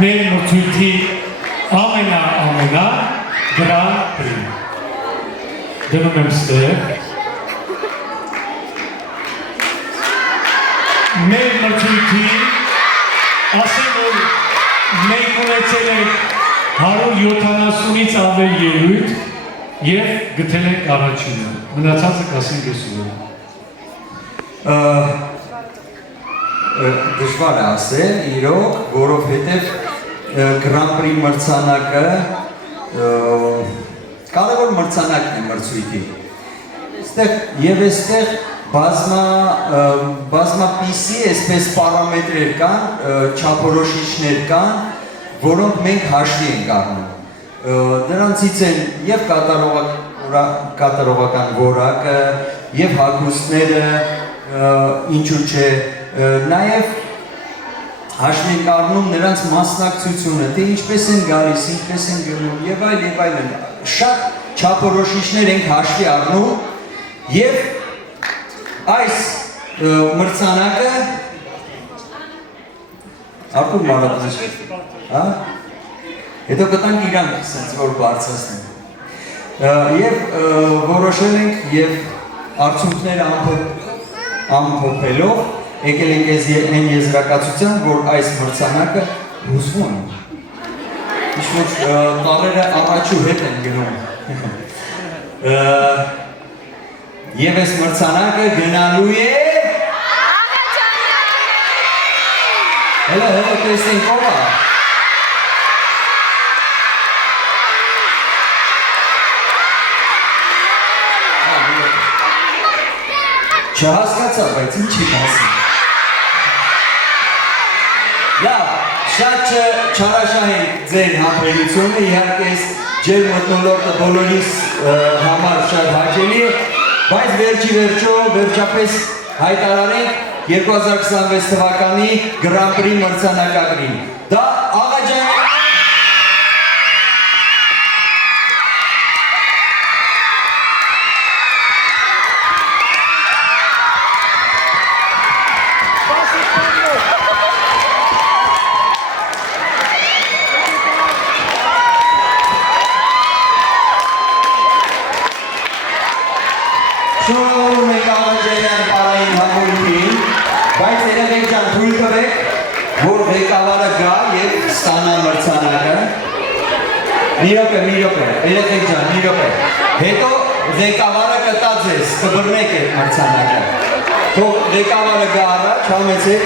մեր մրցույթի ամենա գրան պրիմ։ Դնում եմ ստեղ։ Մեր մրցույթի ասեմ, որ մենք ունեցել ենք 170-ից ավել ելույթ և գտել ենք առաջինը։ Մնացածը կասենք ես ուրը։ Դժվար է ասել, իրոք, որովհետև Grand Prix մրցանակը կարևոր մրցանակն է մրցույթի։ Եվ այստեղ բազմապիսի այսպես պարամետրեր կան, չափորոշիչներ կան, որոնք մենք հաշվի ենք առնում։ Դրանցից են և կատարողական որակը, և հագուստները, ինչու չէ, նաև հաշվի ենք առնում նրանց մասնակցությունը, թե ինչպես են գալիս, ինչպես են գնում, և այլն, շատ չափորոշիչներ ենք հաշվի առնում, և այս մրցանակը Արտուր Մանրատես, հետո կտանք իրանք սենց որ բարձրացնենք և որոշել ենք և արդյունքները ամփոփելով եկել ենք այն եզրակացության, որ այս մրցանակը հուզվում է ինչ-որ տարերը առաջու հետ են գնում և այս մրցանակը գնալու է Հելո, տեսնենք ով է Չհասկացա, բայց ինչ եք ասում Լավ, շատ չարաշահ ենք ձեր համբերությունը, իհարկե այս ջեր մթնոլորտը բոլորիս համար շատ հաճելի է, բայց վերջապես հայտարարենք 2026 թվականի Grand Prix մրցանակագրին։ Դա Աղաջան Շնորհավորում ենք Աղաջանյան պարային համույթին, բայց երևեք ջան թույլ տվեք, որ ղեկավարը գա և ստանա մրցանակը։ Մի րոպե, երևեք ջան, մի րոպե։ Հետո ղեկավարը կտա ձեզ, կբռնեք այդ մրցանակը։ Թող ղեկավարը գա առաջ, համեցեք։